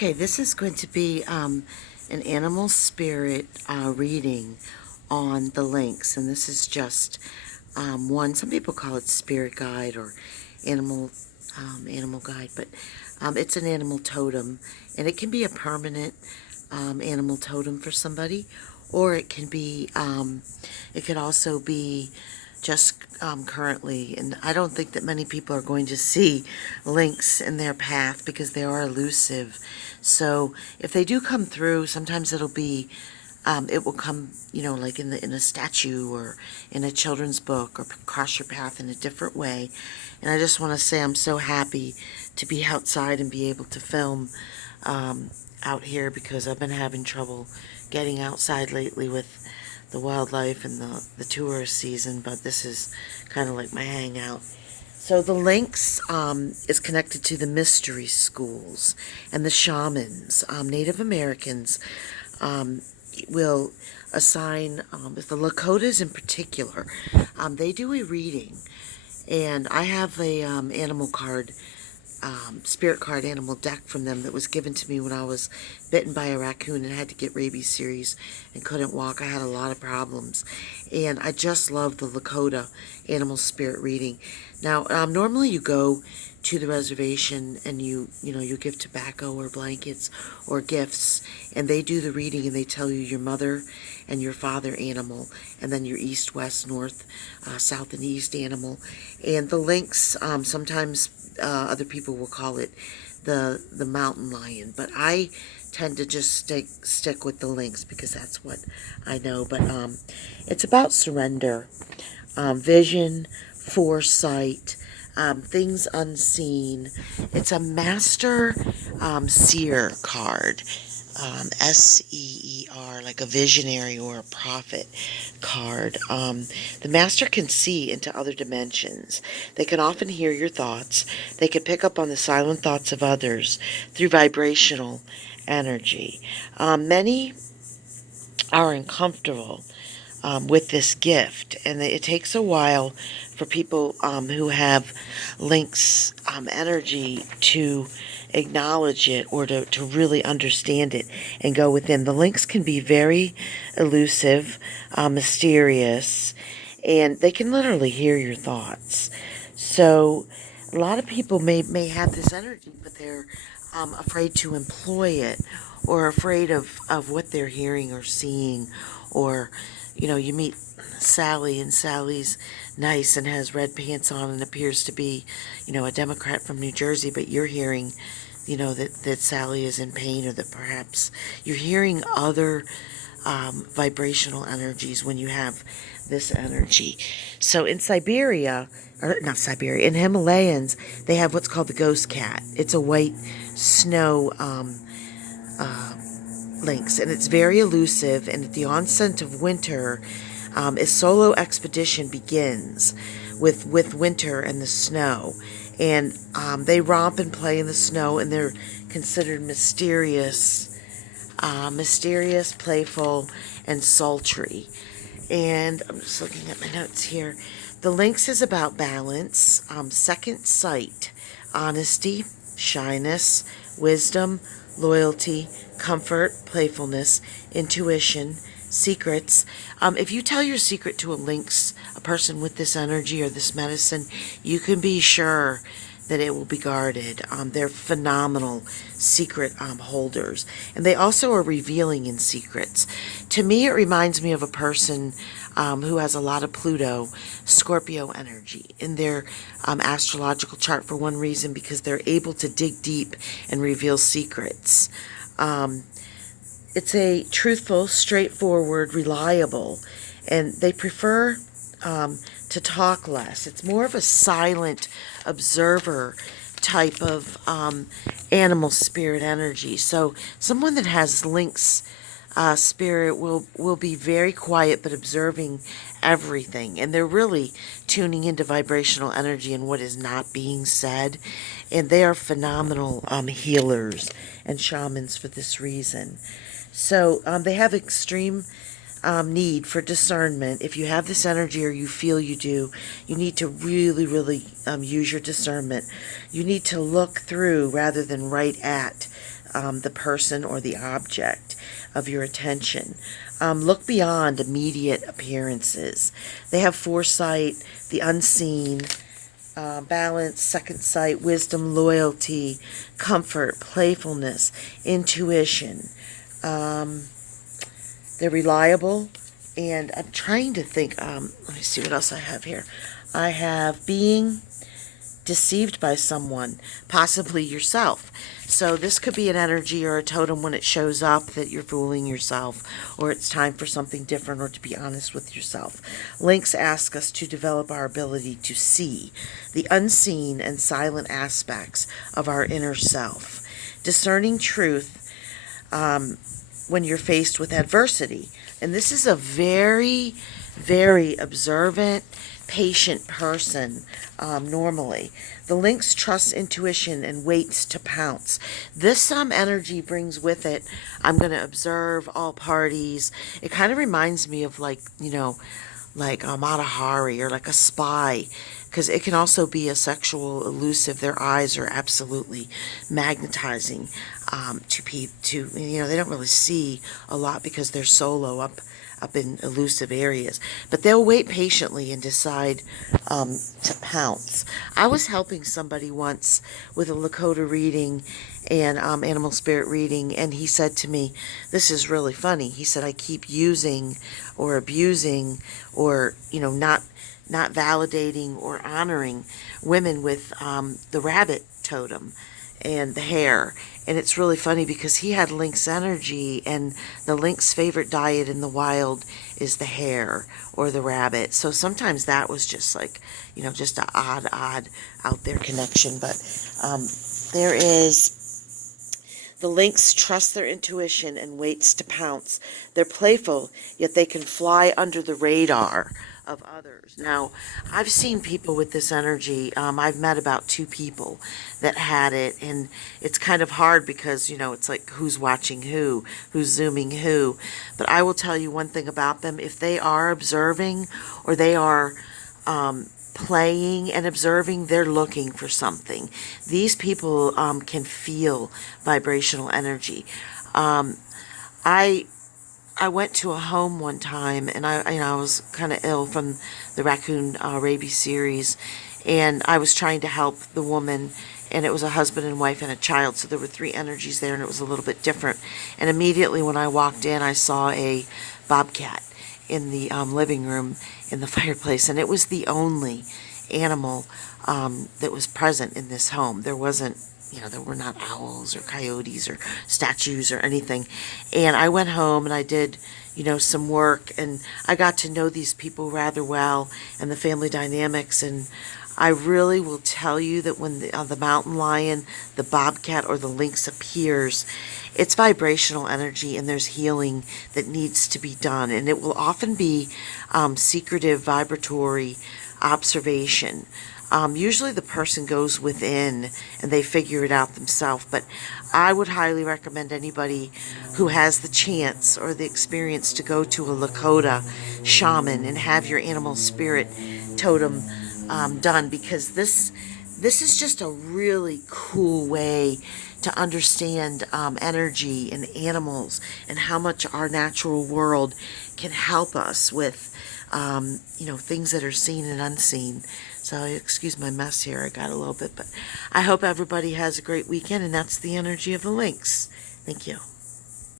Okay, this is going to be an animal spirit reading on the Lynx, and this is just one. Some people call it spirit guide or animal animal guide, but it's an animal totem, and it can be a permanent animal totem for somebody, or it can be it could also be just currently, and I don't think that many people are going to see lynx in their path because they are elusive. So if they do come through, sometimes it'll be it will come, like in a statue or in a children's book, or cross your path in a different way. And I just want to say I'm so happy to be outside and be able to film out here, because I've been having trouble getting outside lately with the wildlife and the tourist season, but this is kind of like my hangout. So the Lynx is connected to the mystery schools and the shamans. Native Americans will assign, the Lakotas in particular, they do a reading. And I have a animal card, spirit card animal deck from them that was given to me when I was bitten by a raccoon and had to get rabies series and couldn't walk. I had a lot of problems, and I just love the Lakota animal spirit reading. Now, normally you go to the reservation and you give tobacco or blankets or gifts, and they do the reading and they tell you your mother and your father animal, and then your east, west, north, south, and east animal. And the Lynx, sometimes other people will call it the mountain lion, but I tend to just stick with the Lynx because that's what I know. But it's about surrender, vision, foresight, things unseen. It's a master seer card, SEER, like a visionary or a prophet card. The master can see into other dimensions. They can often hear your thoughts. They can pick up on the silent thoughts of others through vibrational energy. Many are uncomfortable with this gift, and it takes a while for people who have Lynx energy to acknowledge it, or to really understand it and go within. The Lynx can be very elusive, mysterious, and they can literally hear your thoughts. So a lot of people may have this energy, but they're afraid to employ it, or afraid of what they're hearing or seeing. Or you meet Sally, and Sally's nice and has red pants on and appears to be a Democrat from New Jersey, but you're hearing that Sally is in pain, or that perhaps you're hearing other vibrational energies when you have this energy. So in Siberia, or not Siberia, in Himalayas, they have what's called the ghost cat. It's a white snow lynx, and it's very elusive. And at the onset of winter, a solo expedition begins with winter and the snow, and they romp and play in the snow, and they're considered mysterious, playful, and sultry. And I'm just looking at my notes here. The Lynx is about balance, second sight, honesty, shyness, wisdom, loyalty, comfort, playfulness, intuition, secrets. If you tell your secret to a Lynx, a person with this energy or this medicine, you can be sure that it will be guarded. They're phenomenal secret holders, and they also are revealing in secrets. To me, it reminds me of a person who has a lot of Pluto, Scorpio energy in their astrological chart, for one reason, because they're able to dig deep and reveal secrets. It's a truthful, straightforward, reliable, and they prefer to talk less. It's more of a silent observer type of animal spirit energy. So someone that has Lynx spirit will be very quiet, but observing everything, and they're really tuning into vibrational energy and what is not being said. And they are phenomenal healers and shamans for this reason. So they have extreme need for discernment. If you have this energy, or you feel you do, you need to really, really use your discernment. You need to look through rather than right at the person or the object of your attention. Look beyond immediate appearances. They have foresight, the unseen, balance, second sight, wisdom, loyalty, comfort, playfulness, intuition. They're reliable, and I'm trying to think, let me see what else I have here. I have being deceived by someone, possibly yourself. So this could be an energy or a totem when it shows up that you're fooling yourself, or it's time for something different, or to be honest with yourself. Lynx ask us to develop our ability to see the unseen and silent aspects of our inner self. Discerning truth when you're faced with adversity. And this is a very, very observant, patient person normally. The lynx trusts intuition and waits to pounce. This energy brings with it, I'm going to observe all parties. It kind of reminds me of like Mata Hari, or like a spy, because it can also be a sexual elusive. Their eyes are absolutely magnetizing to they don't really see a lot because they're solo up in elusive areas, but they'll wait patiently and decide to pounce. I was helping somebody once with a Lakota reading and animal spirit reading, and he said to me, this is really funny. He said, I keep using or abusing or not validating or honoring women with the rabbit totem and the hair. And it's really funny because he had lynx energy, and the lynx favorite diet in the wild is the hare or the rabbit. So sometimes that was just like, just an odd out there connection. But there is, the lynx trusts their intuition and waits to pounce. They're playful, yet they can fly under the radar of others. Now, I've seen people with this energy. I've met about 2 people that had it, and it's kind of hard because, it's like who's watching who's zooming who. But I will tell you one thing about them. If they are observing or they are playing and observing, they're looking for something. These people can feel vibrational energy. I went to a home one time, and I was kind of ill from the raccoon rabies series, and I was trying to help the woman, and it was a husband and wife and a child, so there were 3 energies there, and it was a little bit different. And immediately when I walked in, I saw a bobcat in the living room in the fireplace, and it was the only animal that was present in this home. There wasn't, there were not owls or coyotes or statues or anything. And I went home and I did, some work, and I got to know these people rather well and the family dynamics. And I really will tell you that when the mountain lion, the bobcat, or the lynx appears, it's vibrational energy, and there's healing that needs to be done. And it will often be secretive, vibratory observation. Usually the person goes within and they figure it out themselves, but I would highly recommend anybody who has the chance or the experience to go to a Lakota shaman and have your animal spirit totem done, because this is just a really cool way to understand energy and animals and how much our natural world can help us with things that are seen and unseen. So excuse my mess here, I got a little bit, but I hope everybody has a great weekend, and that's the energy of the lynx. Thank you.